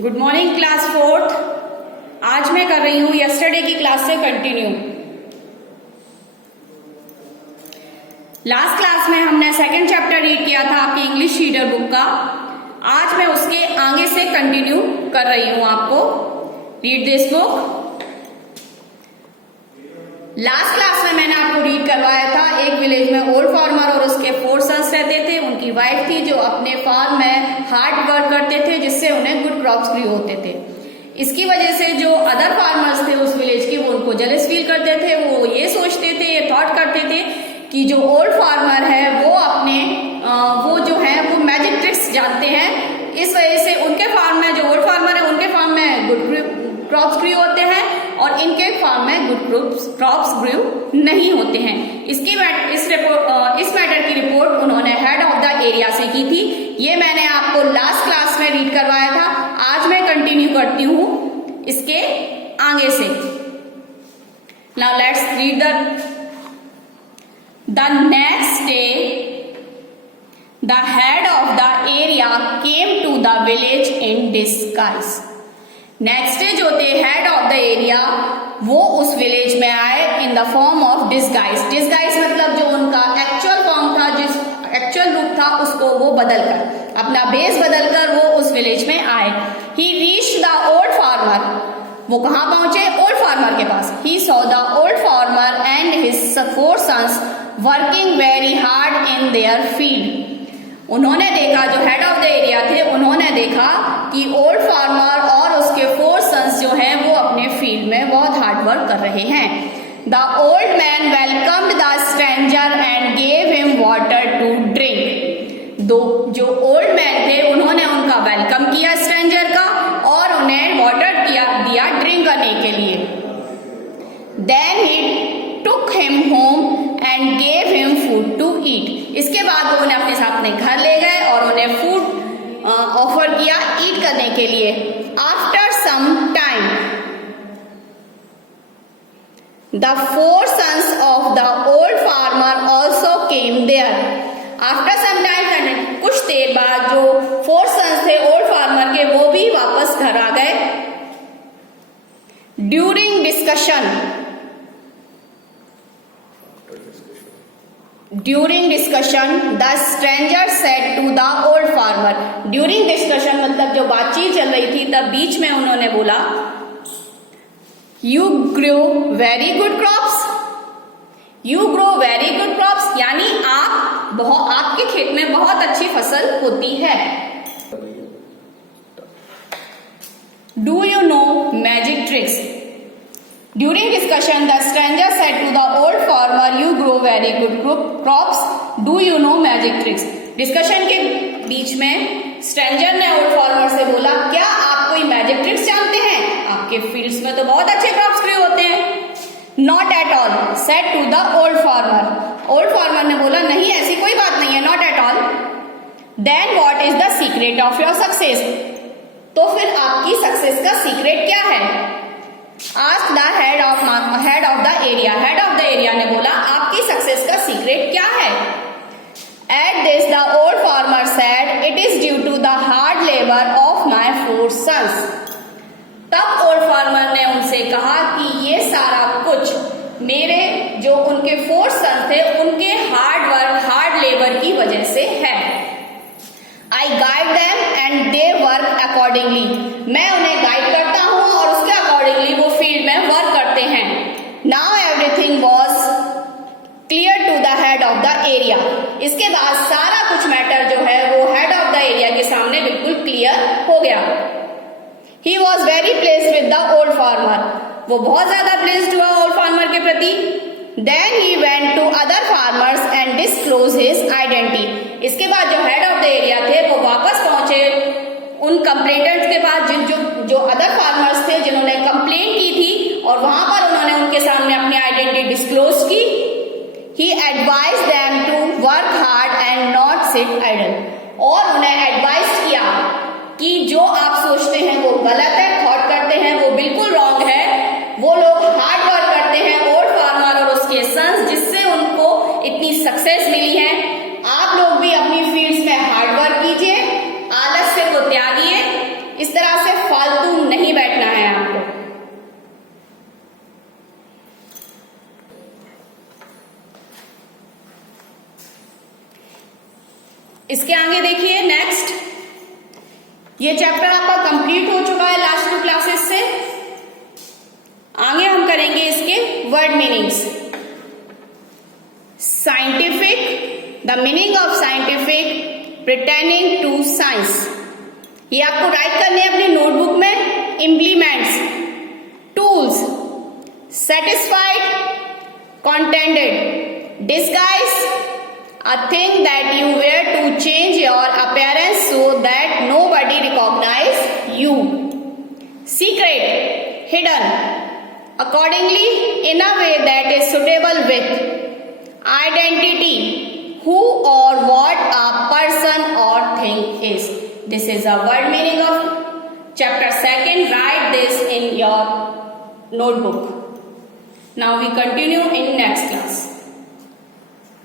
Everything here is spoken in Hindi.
Good morning class fourth. आज मैं कर रही हूं यस्टरडे की क्लास से कंटिन्यू। लास्ट क्लास में हमने सेकंड चैप्टर रीड किया था आपकी इंग्लिश रीडर बुक का। आज मैं उसके आगे से कंटिन्यू कर रही हूं आपको। Read this book. Last class में मैंने आपको रीड करवाया था, एक विलेज में ओल्ड फार्मर और उसके 4 सन्स रहते थे। उनकी वाइफ थी जो अपने फार्म में हार्ड वर्क करते थे, जिससे उन्हें गुड क्रॉप्स ग्रो होते थे। इसकी वजह से जो अदर फार्मर्स थे उस विलेज के, वो उनको जेलस फील करते थे। वो ये सोचते थे, ये थॉट करते थे कि जो ओल्ड फार्मर है वो अपने वो जो है वो मैजिक ट्रिक्स जानते हैं। इस वजह से उनके फार्म में, जो ओल्ड फार्मर है उनके फार्म में गुड क्रॉप्स ग्रो होते हैं और इनके फार्म में गुड क्रॉप्स ग्रो नहीं होते हैं। इस मैटर की रिपोर्ट उन्होंने हेड ऑफ द एरिया से की थी। ये मैंने आपको लास्ट क्लास में रीड करवाया था। आज मैं कंटिन्यू करती हूं इसके आगे से। Now let's read the next day the head of the area came to the village in disguise. Next day जो थे हेड ऑफ द एरिया वो उस विलेज में आए in the form of disguise. Disguise मतलब जो उनका एक्चुअल फॉर्म था, जिस एक्चुअल रूप था उसको वो बदलकर, अपना बेस बदलकर वो उस विलेज में आए। He reached the old farmer. वो कहाँ पहुंचे? ओल्ड फार्मर के पास। He saw the old farmer and his 4 sons working very hard in their field. उन्होंने देखा, जो हेड ऑफ द एरिया थे उन्होंने देखा कि ओल्ड फार्मर और उसके 4 सन्स जो हैं वो अपने फील्ड में बहुत हार्ड वर्क कर रहे हैं। The old man welcomed the stranger and gave him water to drink. जो ओल्ड मैन थे उन्होंने उनका वेलकम किया स्ट्रेंजर का और उन्हें वाटर दिया ड्रिंक करने के लिए। Then he took him home and gave him food to eat. इसके बाद वो उन्हें अपने साथ अपने घर ले गए और उन्हें फूड ऑफर किया ईट करने के लिए। After some time the 4 sons of the old farmer also came there. After some time, कुछ देर बाद जो 4 sons थे ओल्ड फार्मर के वो भी वापस घर आ गए। During discussion the stranger said to the old farmer. During discussion मतलब जो बातचीत चल रही थी तब बीच में उन्होंने बोला, you grow very good crops. You grow very good crops यानी आपके खेत में बहुत अच्छी फसल होती है। Do you know magic tricks. During discussion, the stranger said to the old farmer, "You grow very good crops. Do you know magic tricks?" Discussion के बीच में स्ट्रेंजर ने ओल्ड फार्मर से बोला, क्या आप कोई मैजिक ट्रिक्स जानते हैं? आपके फील्ड्स में तो बहुत अच्छे क्रॉप्स ग्रो होते हैं। Not at all, said to the old farmer. Old farmer ने बोला, नहीं ऐसी कोई बात नहीं है, not at all. Then what is the secret of your success? तो फिर आपकी सक्सेस का सीक्रेट क्या है? Ask the head of the area. Head of the area ने बोला, आपकी सक्सेस का सीक्रेट क्या है? At this the old farmer said, "It is due to the hard labor of my 4 sons." तब ओल्ड फार्मर ने उनसे कहा कि ये सारा कुछ मेरे जो उनके 4 सन्स थे उनके हार्ड लेबर की वजह से है। I guide them and they work accordingly. मैं उन्हें गाइड करता हूँ और उसके अकॉर्डिंगली वो फील्ड में वर्क करते हैं। Now everything was clear to the head of the area. इसके बाद सारा कुछ मैटर जो है वो हेड ऑफ द एरिया के सामने बिल्कुल क्लियर हो गया। He was very pleased with the old farmer. वो बहुत ज्यादा प्लेस्ड हुआ ओल्ड फार्मर के प्रति। Then he went to other farmers and disclosed his identity. इसके बाद जो हेड ऑफ द एरिया थे वो वापस पहुंचे उन कंप्लेंटेंट्स के पास जो अदर फार्मर्स थे जिन्होंने कंप्लेन की थी, और वहां पर उन्होंने उनके सामने अपनी आइडेंटिटी डिस्क्लोज की। He advised them to work hard and not sit idle. और उन्हें एडवाइस किया कि जो आप सोचते हैं वो गलत है, थॉट करते हैं वो बिल्कुल रॉन्ग है। वो लोग हार्ड वर्क करते हैं, ओल्ड फार्मर और उसके सन्स, जिससे उनको इतनी सक्सेस मिली है। आप लोग भी अपनी फील्ड्स में हार्ड वर्क कीजिए, आलस्य को त्यागिए। इस तरह से आगे देखिए नेक्स्ट, ये चैप्टर आपका कंप्लीट हो चुका है लास्ट 2 क्लासेस से। आगे हम करेंगे इसके word meanings. Scientific, the meaning of scientific, pertaining to science, ये आपको राइट करने हैं अपनी नोटबुक में। Implements, tools, satisfied, contented, disguise, a thing that you wear to change your appearance so that nobody recognize you. Secret, hidden, accordingly, in a way that is suitable with. Identity, who or what a person or thing is. This is a word meaning of chapter 2. Write this in your notebook. Now we continue in next class.